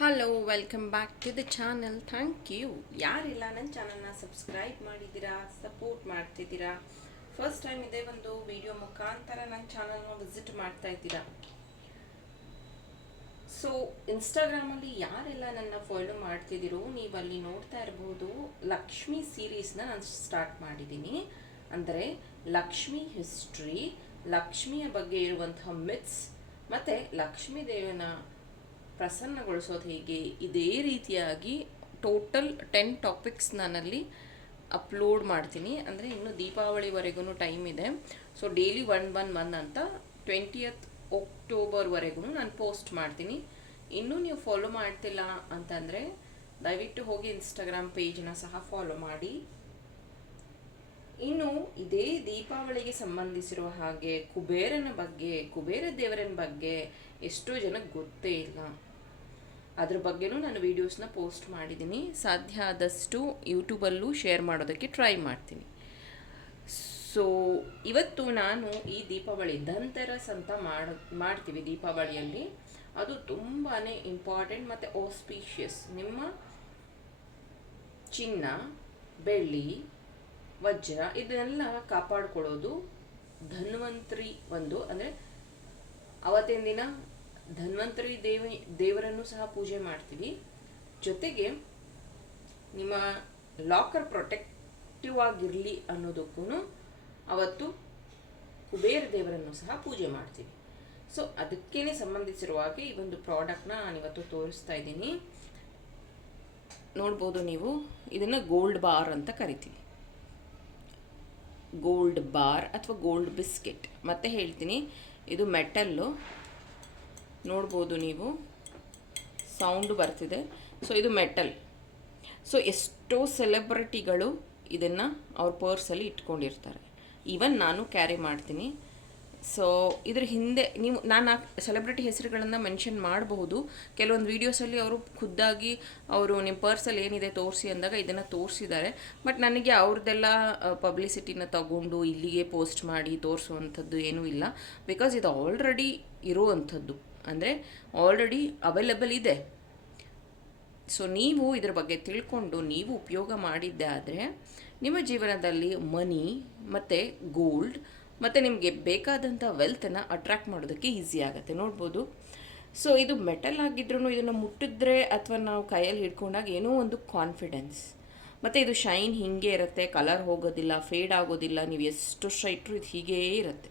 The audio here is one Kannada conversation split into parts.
Hello welcome back to the channel thank you ಯಾರಿಲ್ಲ ನನ್ನ ಚಾನಲ್ನ ಸಬ್ಸ್ಕ್ರೈಬ್ ಮಾಡಿದ್ದೀರಾ ಸಪೋರ್ಟ್ ಮಾಡ್ತಿದ್ದೀರಾ? ಫಸ್ಟ್ ಟೈಮ್ ಇದೆ ಒಂದು ವಿಡಿಯೋ ಮುಖಾಂತರ ನನ್ನ ಚಾನಲ್ನ ವಿಸಿಟ್ ಮಾಡ್ತಾ ಇದ್ದೀರಾ? ಸೊ ಇನ್ಸ್ಟಾಗ್ರಾಮಲ್ಲಿ ಯಾರೆಲ್ಲ ನನ್ನ ಫಾಲೋ ಮಾಡ್ತಿದ್ದೀರೋ ನೀವು ಅಲ್ಲಿ ನೋಡ್ತಾ ಇರ್ಬೋದು, ಲಕ್ಷ್ಮಿ ಸೀರೀಸ್ನ ನಾನು ಸ್ಟಾರ್ಟ್ ಮಾಡಿದ್ದೀನಿ. ಅಂದರೆ, ಲಕ್ಷ್ಮಿ ಹಿಸ್ಟ್ರಿ ಲಕ್ಷ್ಮಿಯ ಬಗ್ಗೆ ಇರುವಂತಹ ಮಿತ್ಸ್ ಮತ್ತು ಲಕ್ಷ್ಮೀ ದೇವನ ಪ್ರಸನ್ನಗೊಳಿಸೋದು ಹೇಗೆ? ಇದೇ ರೀತಿಯಾಗಿ ಟೋಟಲ್ ಟೆನ್ ಟಾಪಿಕ್ಸ್ ನಾನಲ್ಲಿ ಅಪ್ಲೋಡ್ ಮಾಡ್ತೀನಿ. ಅಂದರೆ ಇನ್ನು ದೀಪಾವಳಿವರೆಗೂ ಟೈಮ್ ಇದೆ. So daily one one one ಅಂತ ಟ್ವೆಂಟಿಯತ್ ಅಕ್ಟೋಬರ್ವರೆಗೂ ನಾನು ಪೋಸ್ಟ್ ಮಾಡ್ತೀನಿ. ಇನ್ನೂ ನೀವು ಫಾಲೋ ಮಾಡ್ತಿಲ್ಲ ಅಂತಂದರೆ ದಯವಿಟ್ಟು ಹೋಗಿ ಇನ್ಸ್ಟಾಗ್ರಾಮ್ ಪೇಜ್ನ ಸಹ ಫಾಲೋ ಮಾಡಿ. ಇನ್ನು ಇದೇ ದೀಪಾವಳಿಗೆ ಸಂಬಂಧಿಸಿರುವ ಹಾಗೆ ಕುಬೇರನ ಬಗ್ಗೆ, ಕುಬೇರ ದೇವರನ ಬಗ್ಗೆ ಎಷ್ಟೋ ಜನಕ್ಕೆ ಗೊತ್ತೇ ಇಲ್ಲ. ಅದ್ರ ಬಗ್ಗೆನೂ ನಾನು ವೀಡಿಯೋಸ್ನ ಪೋಸ್ಟ್ ಮಾಡಿದ್ದೀನಿ ಸಾಧ್ಯ ಆದಷ್ಟು ಯೂಟ್ಯೂಬಲ್ಲೂ ಶೇರ್ ಮಾಡೋದಕ್ಕೆ ಟ್ರೈ ಮಾಡ್ತೀನಿ. ಸೊ ಇವತ್ತು ನಾನು ಈ ದೀಪಾವಳಿ, ಧನ್ತೆರಸ್ ಅಂತ ಮಾಡ, ಮಾಡ್ತೀವಿ ದೀಪಾವಳಿಯಲ್ಲಿ. ಅದು ತುಂಬಾ ಇಂಪಾರ್ಟೆಂಟ್ ಮತ್ತು ಆಸ್ಪೀಷಿಯಸ್ ನಿಮ್ಮ ಚಿನ್ನ, ಬೆಳ್ಳಿ, ವಜ್ರ ಇದನ್ನೆಲ್ಲ ಕಾಪಾಡ್ಕೊಳ್ಳೋದು ಧನ್ವಂತ್ರಿ ಒಂದು, ಅಂದರೆ ಅವತ್ತಿನ ದಿನ ಧನ್ವಂತರಿ ದೇವಿ, ದೇವರನ್ನು ಸಹ ಪೂಜೆ ಮಾಡ್ತೀವಿ. ಜೊತೆಗೆ ನಿಮ್ಮ ಲಾಕರ್ ಪ್ರೊಟೆಕ್ಟಿವ್ ಆಗಿರಲಿ ಅನ್ನೋದಕ್ಕೂ ಅವತ್ತು ಕುಬೇರ ದೇವರನ್ನು ಸಹ ಪೂಜೆ ಮಾಡ್ತೀವಿ. ಸೊ ಅದಕ್ಕೇ ಸಂಬಂಧಿಸಿರುವ ಹಾಗೆ ಈ ಒಂದು ಪ್ರಾಡಕ್ಟ್ನ ನಾನಿವತ್ತು ತೋರಿಸ್ತಾ ಇದ್ದೀನಿ. ನೋಡ್ಬೋದು ನೀವು, ಇದನ್ನು ಗೋಲ್ಡ್ ಬಾರ್ ಅಂತ ಕರಿತೀವಿ. ಗೋಲ್ಡ್ ಬಾರ್ ಅಥವಾ ಗೋಲ್ಡ್ ಬಿಸ್ಕೆಟ್ ಮತ್ತೆ ಹೇಳ್ತೀನಿ, ಇದು ಮೆಟಲ್ಲು ನೋಡ್ಬೋದು ನೀವು. ಸೌಂಡು ಬರ್ತಿದೆ. ಸೊ ಇದು ಮೆಟಲ್ ಸೊ ಎಷ್ಟೋ ಸೆಲೆಬ್ರಿಟಿಗಳು ಇದನ್ನು ಅವ್ರ ಪರ್ಸಲ್ಲಿ ಇಟ್ಕೊಂಡಿರ್ತಾರೆ. ಈವನ್ ನಾನು ಕ್ಯಾರಿ ಮಾಡ್ತೀನಿ. ಸೊ ಇದ್ರ ಹಿಂದೆ ನೀವು, ನಾನು ಸೆಲೆಬ್ರಿಟಿ ಹೆಸರುಗಳನ್ನು ಮೆನ್ಷನ್ ಮಾಡಬಹುದು. ಕೆಲವೊಂದು ವೀಡಿಯೋಸಲ್ಲಿ ಅವರು ಖುದ್ದಾಗಿ ಅವರು ನಿಮ್ಮ ಪರ್ಸಲ್ಲಿ ಏನಿದೆ ತೋರಿಸಿ ಅಂದಾಗ ಇದನ್ನು ತೋರಿಸಿದ್ದಾರೆ. ಬಟ್ ನನಗೆ ಅವ್ರದ್ದೆಲ್ಲ ಪಬ್ಲಿಸಿಟಿನ ತಗೊಂಡು ಇಲ್ಲಿಗೆ ಪೋಸ್ಟ್ ಮಾಡಿ ತೋರಿಸುವಂಥದ್ದು ಏನೂ ಇಲ್ಲ. ಬಿಕಾಸ್ ಇದು ಆಲ್ರೆಡಿ ಇರುವಂಥದ್ದು. ಅಂದರೆ ಆಲ್ರೆಡಿ ಅವೈಲಬಲ್ ಇದೆ. ಸೊ ನೀವು ಇದ್ರ ಬಗ್ಗೆ ತಿಳ್ಕೊಂಡು ನೀವು ಉಪಯೋಗ ಮಾಡಿದ್ದೆ ಆದರೆ ನಿಮ್ಮ ಜೀವನದಲ್ಲಿ ಮನಿ ಮತ್ತು ಗೋಲ್ಡ್ ಮತ್ತು ನಿಮಗೆ ಬೇಕಾದಂಥ ವೆಲ್ತನ್ನು ಅಟ್ರ್ಯಾಕ್ಟ್ ಮಾಡೋದಕ್ಕೆ ಈಸಿ ಆಗುತ್ತೆ. ನೋಡ್ಬೋದು. ಸೊ ಇದು ಮೆಟಲ್ ಆಗಿದ್ರೂ ಇದನ್ನು ಮುಟ್ಟಿದ್ರೆ ಅಥವಾ ನಾವು ಕೈಯಲ್ಲಿ ಹಿಡ್ಕೊಂಡಾಗ ಏನೋ ಒಂದು ಕಾನ್ಫಿಡೆನ್ಸ್ ಮತ್ತು ಇದು ಶೈನ್ ಹೀಗೆ ಇರುತ್ತೆ ಕಲರ್ ಹೋಗೋದಿಲ್ಲ ಫೇಡ್ ಆಗೋದಿಲ್ಲ, ನೀವು ಎಷ್ಟು ಇಟ್ಟರು ಇದು ಹೀಗೇ ಇರುತ್ತೆ.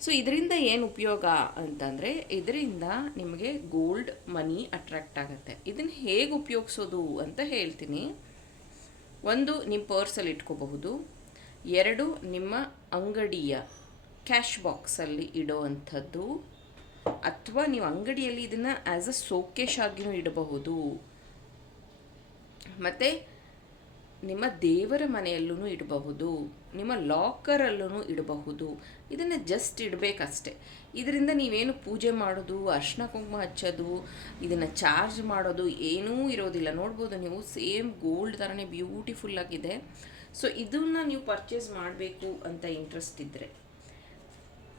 ಸೊ ಇದರಿಂದ ಏನು ಉಪಯೋಗ ಅಂತಂದರೆ, ಇದರಿಂದ ನಿಮಗೆ ಗೋಲ್ಡ್ ಮನಿ ಅಟ್ರಾಕ್ಟ್ ಆಗುತ್ತೆ. ಇದನ್ನು ಹೇಗೆ ಉಪಯೋಗಿಸೋದು ಅಂತ ಹೇಳ್ತೀನಿ. ಒಂದು ನಿಮ್ಮ ಪರ್ಸಲ್ಲಿ ಇಟ್ಕೋಬಹುದು. ಎರಡು, ನಿಮ್ಮ ಅಂಗಡಿಯ ಕ್ಯಾಶ್ ಬಾಕ್ಸಲ್ಲಿ ಇಡೋವಂಥದ್ದು. ಅಥವಾ ನೀವು ಅಂಗಡಿಯಲ್ಲಿ ಇದನ್ನು ಆ್ಯಸ್ ಅ ಸೋಕೇಶ್ ಆಗಿಯೂ ಇಡಬಹುದು. ಮತ್ತು ನಿಮ್ಮ ದೇವರ ಮನೆಯಲ್ಲೂ ಇಡಬಹುದು, ನಿಮ್ಮ ಲಾಕರಲ್ಲೂ ಇಡಬಹುದು. ಇದನ್ನು ಜಸ್ಟ್ ಇಡಬೇಕಷ್ಟೆ. ಇದರಿಂದ ನೀವೇನು ಪೂಜೆ ಮಾಡೋದು, ಅರ್ಶಿನ ಕುಂಕುಮ ಹಚ್ಚೋದು, ಇದನ್ನು ಚಾರ್ಜ್ ಮಾಡೋದು ಏನೂ ಇರೋದಿಲ್ಲ. ನೋಡ್ಬೋದು ನೀವು ಸೇಮ್ ಗೋಲ್ಡ್ ಥರನೇ ಬ್ಯೂಟಿಫುಲ್ ಆಗಿದೆ. ಸೊ ಇದನ್ನು ನೀವು ಪರ್ಚೇಸ್ ಮಾಡಬೇಕು ಅಂತ ಇಂಟ್ರೆಸ್ಟ್ ಇದ್ದರೆ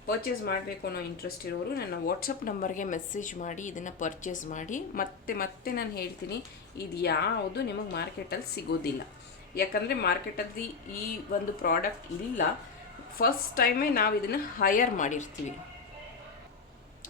ಪರ್ಚೇಸ್ ಮಾಡಬೇಕು ಅನ್ನೋ ಇಂಟ್ರೆಸ್ಟ್ ಇರೋರು ನನ್ನ ವಾಟ್ಸಪ್ ನಂಬರ್ಗೆ ಮೆಸೇಜ್ ಮಾಡಿ ಇದನ್ನು ಪರ್ಚೇಸ್ ಮಾಡಿ. ಮತ್ತೆ ಮತ್ತೆ ನಾನು ಹೇಳ್ತೀನಿ ಇದು ಯಾವುದು ನಿಮಗೆ ಮಾರ್ಕೆಟಲ್ಲಿ ಸಿಗೋದಿಲ್ಲ. ಯಾಕಂದರೆ ಮಾರ್ಕೆಟಲ್ಲಿ ಈ ಒಂದು ಪ್ರಾಡಕ್ಟ್ ಇಲ್ಲ. ಫಸ್ಟ್ ಟೈಮೇ ನಾವು ಇದನ್ನು ಹೈಯರ್ ಮಾಡಿರ್ತೀವಿ.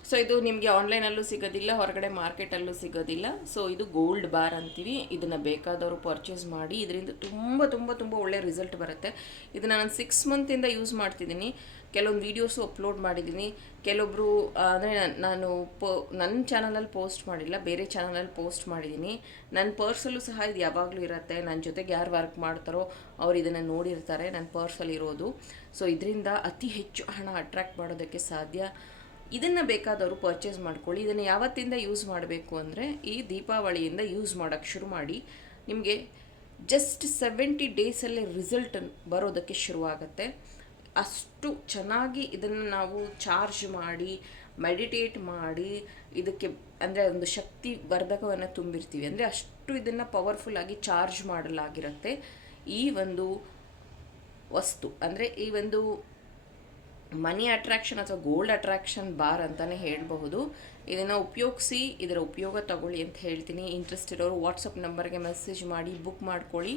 ಸೊ ಇದು ನಿಮಗೆ ಆನ್ಲೈನಲ್ಲೂ ಸಿಗೋದಿಲ್ಲ, ಹೊರಗಡೆ ಮಾರ್ಕೆಟಲ್ಲೂ ಸಿಗೋದಿಲ್ಲ. ಸೊ ಇದು ಗೋಲ್ಡ್ ಬಾರ್ ಅಂತೀವಿ. ಇದನ್ನು ಬೇಕಾದವರು ಪರ್ಚೇಸ್ ಮಾಡಿ, ಇದರಿಂದ ತುಂಬ ತುಂಬ ತುಂಬ ಒಳ್ಳೆಯ ರಿಸಲ್ಟ್ ಬರುತ್ತೆ. ಇದನ್ನು ನಾನು ಸಿಕ್ಸ್ ಮಂತಿಂದ ಯೂಸ್ ಮಾಡ್ತಿದ್ದೀನಿ. ಕೆಲವೊಂದು ವೀಡಿಯೋಸು ಅಪ್ಲೋಡ್ ಮಾಡಿದ್ದೀನಿ. ಕೆಲವೊಬ್ರು ಅಂದರೆ ನಾನು ಪೋ ನನ್ನ ಚಾನಲಲ್ಲಿ ಪೋಸ್ಟ್ ಮಾಡಿಲ್ಲ, ಬೇರೆ ಚಾನಲಲ್ಲಿ ಪೋಸ್ಟ್ ಮಾಡಿದ್ದೀನಿ. ನನ್ನ ಪರ್ಸಲ್ಲೂ ಸಹ ಇದು ಯಾವಾಗಲೂ ಇರುತ್ತೆ. ನನ್ನ ಜೊತೆಗೆ ಯಾರು ವರ್ಕ್ ಮಾಡ್ತಾರೋ ಅವ್ರು ಇದನ್ನು ನೋಡಿರ್ತಾರೆ ನನ್ನ ಪರ್ಸಲ್ಲಿ ಇರೋದು. ಸೊ ಇದರಿಂದ ಅತಿ ಹೆಚ್ಚು ಹಣ ಅಟ್ರ್ಯಾಕ್ಟ್ ಮಾಡೋದಕ್ಕೆ ಸಾಧ್ಯ. ಇದನ್ನು ಬೇಕಾದವರು ಪರ್ಚೇಸ್ ಮಾಡ್ಕೊಳ್ಳಿ. ಇದನ್ನು ಯಾವತ್ತಿಂದ ಯೂಸ್ ಮಾಡಬೇಕು ಅಂದರೆ, ಈ ದೀಪಾವಳಿಯಿಂದ ಯೂಸ್ ಮಾಡೋಕ್ಕೆ ಶುರು ಮಾಡಿ. ನಿಮಗೆ ಜಸ್ಟ್ ಸೆವೆಂಟಿ ಡೇಸಲ್ಲೇ ರಿಸಲ್ಟ್ ಬರೋದಕ್ಕೆ ಶುರುವಾಗುತ್ತೆ. ಅಷ್ಟು ಚೆನ್ನಾಗಿ ಇದನ್ನು ನಾವು ಚಾರ್ಜ್ ಮಾಡಿ, ಮೆಡಿಟೇಟ್ ಮಾಡಿ, ಇದಕ್ಕೆ ಅಂದರೆ ಒಂದು ಶಕ್ತಿ ವರ್ಧಕವನ್ನು ತುಂಬಿರ್ತೀವಿ. ಅಂದರೆ ಅಷ್ಟು ಇದನ್ನು ಪವರ್ಫುಲ್ಲಾಗಿ ಚಾರ್ಜ್ ಮಾಡಲಾಗಿರುತ್ತೆ. ಈ ಒಂದು ವಸ್ತು, ಅಂದರೆ ಈ ಒಂದು ಮನಿ ಅಟ್ರಾಕ್ಷನ್ ಅಥವಾ ಗೋಲ್ಡ್ ಅಟ್ರಾಕ್ಷನ್ ಬಾರ್ ಅಂತಲೇ ಹೇಳಬಹುದು. ಇದನ್ನು ಉಪಯೋಗಿಸಿ, ಇದರ ಉಪಯೋಗ ತಗೊಳ್ಳಿ ಅಂತ ಹೇಳ್ತೀನಿ. ಇಂಟ್ರೆಸ್ಟ್ ಇರೋರು ವಾಟ್ಸಪ್ ನಂಬರ್ಗೆ ಮೆಸೇಜ್ ಮಾಡಿ ಬುಕ್ ಮಾಡ್ಕೊಳ್ಳಿ.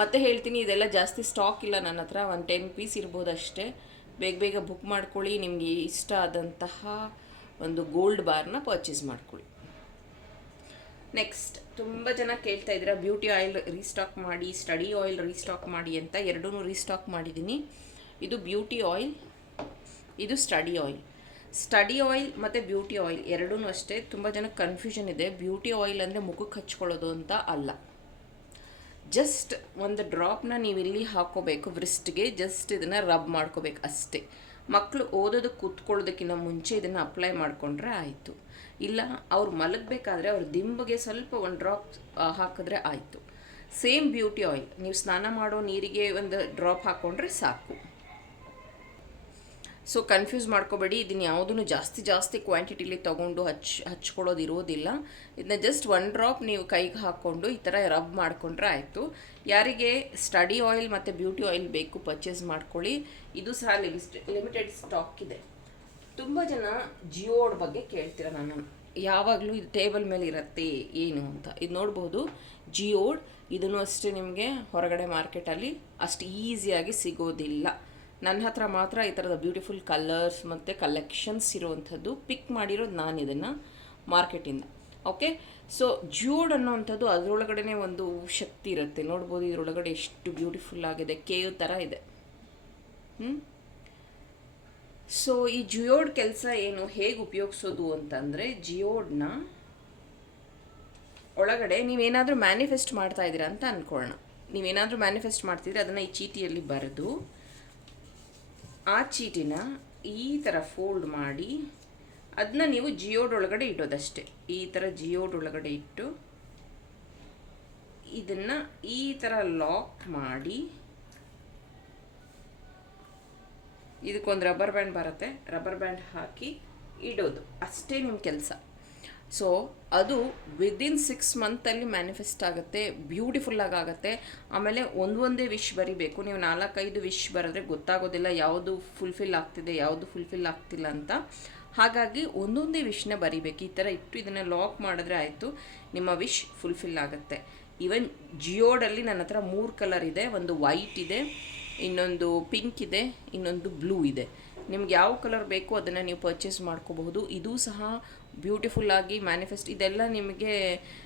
ಮತ್ತೆ ಹೇಳ್ತೀನಿ, ಇದೆಲ್ಲ ಜಾಸ್ತಿ ಸ್ಟಾಕ್ ಇಲ್ಲ ನನ್ನ ಹತ್ರ. ಒಂದು ಟೆನ್ ಪೀಸ್ ಇರ್ಬೋದು ಅಷ್ಟೇ ಬೇಗ ಬೇಗ ಬುಕ್ ಮಾಡ್ಕೊಳ್ಳಿ, ನಿಮಗೆ ಇಷ್ಟ ಆದಂತಹ ಒಂದು ಗೋಲ್ಡ್ ಬಾರ್ನ ಪರ್ಚೇಸ್ ಮಾಡ್ಕೊಳ್ಳಿ. ನೆಕ್ಸ್ಟ್ ತುಂಬ ಜನ ಕೇಳ್ತಾ ಇದ್ದೀರಾ ಬ್ಯೂಟಿ ಆಯಿಲ್ ರೀಸ್ಟಾಕ್ ಮಾಡಿ ಸ್ಟಡಿ ಆಯಿಲ್ ರೀಸ್ಟಾಕ್ ಮಾಡಿ ಅಂತ. ಎರಡೂ ರೀಸ್ಟಾಕ್ ಮಾಡಿದ್ದೀನಿ. ಇದು ಬ್ಯೂಟಿ ಆಯಿಲ್ ಇದು ಸ್ಟಡಿ ಆಯಿಲ್ ಸ್ಟಡಿ ಆಯಿಲ್ ಮತ್ತು ಬ್ಯೂಟಿ ಆಯಿಲ್ ಎರಡೂ ಅಷ್ಟೇ. ತುಂಬ ಜನಕ್ಕೆ ಕನ್ಫ್ಯೂಷನ್ ಇದೆ. ಬ್ಯೂಟಿ ಆಯಿಲ್ ಅಂದರೆ ಮುಖಕ್ಕೆ ಹಚ್ಕೊಳ್ಳೋದು ಅಂತ ಅಲ್ಲ. ಜಸ್ಟ್ ಒಂದು ಡ್ರಾಪ್ನ ನೀವು ಇಲ್ಲಿ ಹಾಕೋಬೇಕು ವ್ರಿಸ್ಟ್ಗೆ ಜಸ್ಟ್ ಇದನ್ನು ರಬ್ ಮಾಡ್ಕೋಬೇಕು ಅಷ್ಟೇ. ಮಕ್ಕಳು ಓದೋದಕ್ಕೆ ಕೂತ್ಕೊಳ್ಳೋದಕ್ಕಿಂತ ಮುಂಚೆ ಇದನ್ನು ಅಪ್ಲೈ ಮಾಡಿಕೊಂಡ್ರೆ ಆಯಿತು. ಇಲ್ಲ, ಅವ್ರು ಮಲಗಬೇಕಾದ್ರೆ ಅವ್ರ ದಿಂಬಿಗೆ ಸ್ವಲ್ಪ ಒಂದು ಡ್ರಾಪ್ ಹಾಕಿದ್ರೆ ಆಯಿತು. ಸೇಮ್ ಬ್ಯೂಟಿ ಆಯಿಲ್ ನೀವು ಸ್ನಾನ ಮಾಡೋ ನೀರಿಗೆ ಒಂದು ಡ್ರಾಪ್ ಹಾಕ್ಕೊಂಡ್ರೆ ಸಾಕು. ಸೊ ಕನ್ಫ್ಯೂಸ್ ಮಾಡ್ಕೋಬೇಡಿ. ಇದನ್ನು ಯಾವುದೂ ಜಾಸ್ತಿ ಜಾಸ್ತಿ ಕ್ವಾಂಟಿಟಿಲಿ ತೊಗೊಂಡು ಹಚ್, ಹಚ್ಕೊಳ್ಳೋದು ಇರೋದಿಲ್ಲ. ಇದನ್ನ ಜಸ್ಟ್ ಒನ್ ಡ್ರಾಪ್ ನೀವು ಕೈಗೆ ಹಾಕ್ಕೊಂಡು ಈ ಥರ ರಬ್ ಮಾಡಿಕೊಂಡ್ರೆ ಆಯಿತು. ಯಾರಿಗೆ ಸ್ಟಡಿ ಆಯಿಲ್ ಮತ್ತು ಬ್ಯೂಟಿ ಆಯಿಲ್ ಬೇಕು ಪರ್ಚೇಸ್ ಮಾಡ್ಕೊಳ್ಳಿ. ಇದು ಸಹ ಲಿಮಿಟೆಡ್ ಸ್ಟಾಕ್ ಇದೆ. ತುಂಬ ಜನ ಜಿಯೋಡ್ ಬಗ್ಗೆ ಕೇಳ್ತೀರ ನಾನು ಯಾವಾಗಲೂ ಇದು ಟೇಬಲ್ ಮೇಲೆ ಇರುತ್ತೆ ಏನು ಅಂತ. ಇದು ನೋಡ್ಬೋದು. ಜಿಯೋಡ್ ಇದನ್ನು ಅಷ್ಟೇ ನಿಮಗೆ ಹೊರಗಡೆ ಮಾರ್ಕೆಟಲ್ಲಿ ಅಷ್ಟು ಈಸಿಯಾಗಿ ಸಿಗೋದಿಲ್ಲ. ನನ್ನ ಹತ್ರ ಮಾತ್ರ ಈ ಥರದ ಬ್ಯೂಟಿಫುಲ್ ಕಲರ್ಸ್ ಮತ್ತು ಕಲೆಕ್ಷನ್ಸ್ ಇರುವಂಥದ್ದು ಪಿಕ್ ಮಾಡಿರೋದು ನಾನು ಇದನ್ನು ಮಾರ್ಕೆಟಿಂದ ಓಕೆ ಸೊ ಜ್ಯೂಡ್ ಅನ್ನೋವಂಥದ್ದು ಅದರೊಳಗಡೆ ಒಂದು ಶಕ್ತಿ ಇರುತ್ತೆ. ನೋಡ್ಬೋದು ಇದರೊಳಗಡೆ ಎಷ್ಟು ಬ್ಯೂಟಿಫುಲ್ ಆಗಿದೆ, ಕೇವ್ ಥರ ಇದೆ. ಹ್ಞೂ ಸೊ ಈ ಜಿಯೋಡ್ ಕೆಲಸ ಏನು, ಹೇಗೆ ಉಪಯೋಗಿಸೋದು ಅಂತಂದರೆ ಜಿಯೋಡ್ನ ಒಳಗಡೆ ನೀವೇನಾದರೂ ಮ್ಯಾನಿಫೆಸ್ಟ್ ಮಾಡ್ತಾ ಇದ್ದೀರಾ ಅಂತ ಅಂದ್ಕೊಳ್ಳೋಣ ನೀವೇನಾದರೂ ಮ್ಯಾನಿಫೆಸ್ಟ್ ಮಾಡ್ತಿದ್ರೆ ಅದನ್ನು ಈ ಚೀಟಿಯಲ್ಲಿ ಬರೆದು ಆ ಚೀಟಿನ ಈ ಥರ ಫೋಲ್ಡ್ ಮಾಡಿ ಅದನ್ನ ನೀವು ಜಿಯೋಡ್ ಒಳಗಡೆ ಇಡೋದಷ್ಟೇ. ಈ ಥರ ಜಿಯೋಡ್ ಒಳಗಡೆ ಇಟ್ಟು ಇದನ್ನು ಈ ಥರ ಲಾಕ್ ಮಾಡಿ ಇದಕ್ಕೊಂದು ರಬ್ಬರ್ ಬ್ಯಾಂಡ್ ಬರುತ್ತೆ. ರಬ್ಬರ್ ಬ್ಯಾಂಡ್ ಹಾಕಿ ಇಡೋದು. ಅಷ್ಟೇ ನಿಮ್ಮ ಕೆಲಸ. ಸೊ ಅದು ವಿದಿನ್ ಸಿಕ್ಸ್ ಮಂತಲ್ಲಿ ಮ್ಯಾನಿಫೆಸ್ಟ್ ಆಗುತ್ತೆ ಬ್ಯೂಟಿಫುಲ್ಲಾಗಿ ಆಗುತ್ತೆ. ಆಮೇಲೆ ಒಂದೊಂದೇ ಒಂದೇ ವಿಶ್ ಬರಿಬೇಕು. ನೀವು ನಾಲ್ಕೈದು ವಿಶ್ ಬರೆದ್ರೆ ಗೊತ್ತಾಗೋದಿಲ್ಲ ಯಾವುದು ಫುಲ್ಫಿಲ್ ಆಗ್ತಿದೆ, ಯಾವುದು ಫುಲ್ಫಿಲ್ ಆಗ್ತಿಲ್ಲ ಅಂತ. ಹಾಗಾಗಿ ಒಂದೊಂದೇ ವಿಶ್ನ ಬರಿಬೇಕು. ಈ ಥರ ಇಟ್ಟು ಇದನ್ನು ಲಾಕ್ ಮಾಡಿದ್ರೆ ಆಯಿತು, ನಿಮ್ಮ ವಿಶ್ ಫುಲ್ಫಿಲ್ ಆಗುತ್ತೆ. ಈವನ್ ಜಿಯೋಡಲ್ಲಿ ನನ್ನ ಹತ್ರ ಮೂರು ಕಲರ್ ಇದೆ, ಒಂದು ವೈಟ್ ಇದೆ, ಇನ್ನೊಂದು ಪಿಂಕ್ ಇದೆ, ಇನ್ನೊಂದು ಬ್ಲೂ ಇದೆ. ನಿಮ್ಗೆ ಯಾವ ಕಲರ್ ಬೇಕೋ ಅದನ್ನು ನೀವು ಪರ್ಚೇಸ್ ಮಾಡ್ಕೋಬಹುದು. ಇದು ಸಹ ಬ್ಯೂಟಿಫುಲ್ ಆಗಿ ಮ್ಯಾನಿಫೆಸ್ಟ್ ಇದೆಲ್ಲ ನಿಮಗೆ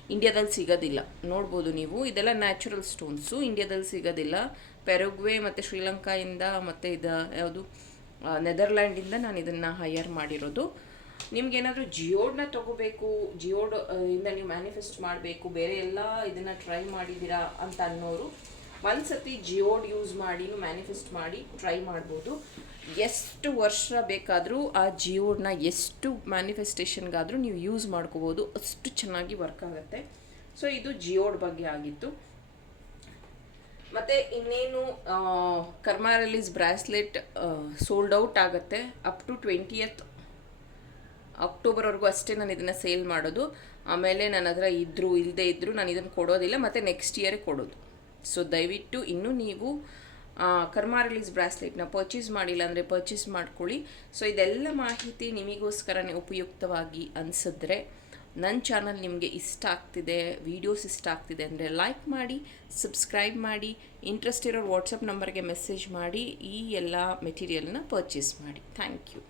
ಇಂಡಿಯಾದಲ್ಲಿ ಸಿಗೋದಿಲ್ಲ. ನೋಡ್ಬೋದು ನೀವು. ಇದೆಲ್ಲ ನ್ಯಾಚುರಲ್ ಸ್ಟೋನ್ಸು. ಇಂಡಿಯಾದಲ್ಲಿ ಸಿಗೋದಿಲ್ಲ. ಪೆರುಗ್ವೆ ಮತ್ತು ಶ್ರೀಲಂಕಾಯಿಂದ ಮತ್ತು ಇದು ಯಾವುದು ನೆದರ್ಲ್ಯಾಂಡಿಂದ ನಾನು ಇದನ್ನು ಹೈಯರ್ ಮಾಡಿರೋದು. ನಿಮ್ಗೇನಾದರೂ ಜಿಯೋಡ್ನ ತೊಗೋಬೇಕು, ಜಿಯೋಡ್ ಇಂದ ನೀವು ಮ್ಯಾನಿಫೆಸ್ಟ್ ಮಾಡಬೇಕು, ಬೇರೆ ಎಲ್ಲ ಇದನ್ನು ಟ್ರೈ ಮಾಡಿದ್ದೀರಾ ಅಂತ ಅನ್ನೋರು ಒಂದು ಸತಿ ಜಿಯೋಡ್ ಯೂಸ್ ಮಾಡಿ ಮ್ಯಾನಿಫೆಸ್ಟ್ ಮಾಡಿ ಟ್ರೈ ಮಾಡ್ಬೋದು. ಎಷ್ಟು ವರ್ಷ ಬೇಕಾದರೂ ಆ ಜಿಯೋಡ್ನ ಎಷ್ಟು ಮ್ಯಾನಿಫೆಸ್ಟೇಷನ್ಗಾದರೂ ನೀವು ಯೂಸ್ ಮಾಡ್ಕೋಬೋದು. ಅಷ್ಟು ಚೆನ್ನಾಗಿ ವರ್ಕ್ ಆಗುತ್ತೆ. ಸೊ ಇದು ಜಿಯೋಡ್ ಬಗ್ಗೆ ಆಗಿತ್ತು. ಮತ್ತು ಇನ್ನೇನು ಕರ್ಮಾರಲೀಸ್ ಬ್ರಾಸ್ಲೆಟ್ ಸೋಲ್ಡ್ ಔಟ್ ಆಗುತ್ತೆ. ಅಪ್ ಟು ಟ್ವೆಂಟಿಯತ್ ಅಕ್ಟೋಬರ್ವರೆಗೂ ಅಷ್ಟೇ ನಾನು ಇದನ್ನು ಸೇಲ್ ಮಾಡೋದು. ಆಮೇಲೆ ನನ್ನ ಹತ್ರ ಇದ್ದರೂ ಇಲ್ಲದೆ ಇದ್ದರೂ ನಾನು ಇದನ್ನು ಕೊಡೋದಿಲ್ಲ. ಮತ್ತು ನೆಕ್ಸ್ಟ್ ಇಯರೇ ಕೊಡೋದು. ಸೊ ದಯವಿಟ್ಟು ಇನ್ನೂ ನೀವು ಕರ್ಮ ರಿಲೀಸ್ ಬ್ರಾಸ್ಲೆಟ್ನ ಪರ್ಚೇಸ್ ಮಾಡಿಲ್ಲ ಅಂದರೆ ಪರ್ಚೇಸ್ ಮಾಡ್ಕೊಳ್ಳಿ. ಸೊ ಇದೆಲ್ಲ ಮಾಹಿತಿ ನಿಮಗೋಸ್ಕರನೇ ಉಪಯುಕ್ತವಾಗಿ ಅನಿಸಿದ್ರೆ ನನ್ನ ಚಾನಲ್ ನಿಮಗೆ ಇಷ್ಟ ಆಗ್ತಿದೆ ವೀಡಿಯೋಸ್ ಇಷ್ಟ ಆಗ್ತಿದೆ ಅಂದರೆ ಲೈಕ್ ಮಾಡಿ ಸಬ್ಸ್ಕ್ರೈಬ್ ಮಾಡಿ ಇಂಟ್ರೆಸ್ಟ್ ಇರೋರು ವಾಟ್ಸಪ್ ನಂಬರ್ಗೆ ಮೆಸೇಜ್ ಮಾಡಿ ಈ ಎಲ್ಲ ಮೆಟೀರಿಯಲ್ನ ಪರ್ಚೇಸ್ ಮಾಡಿ. Thank you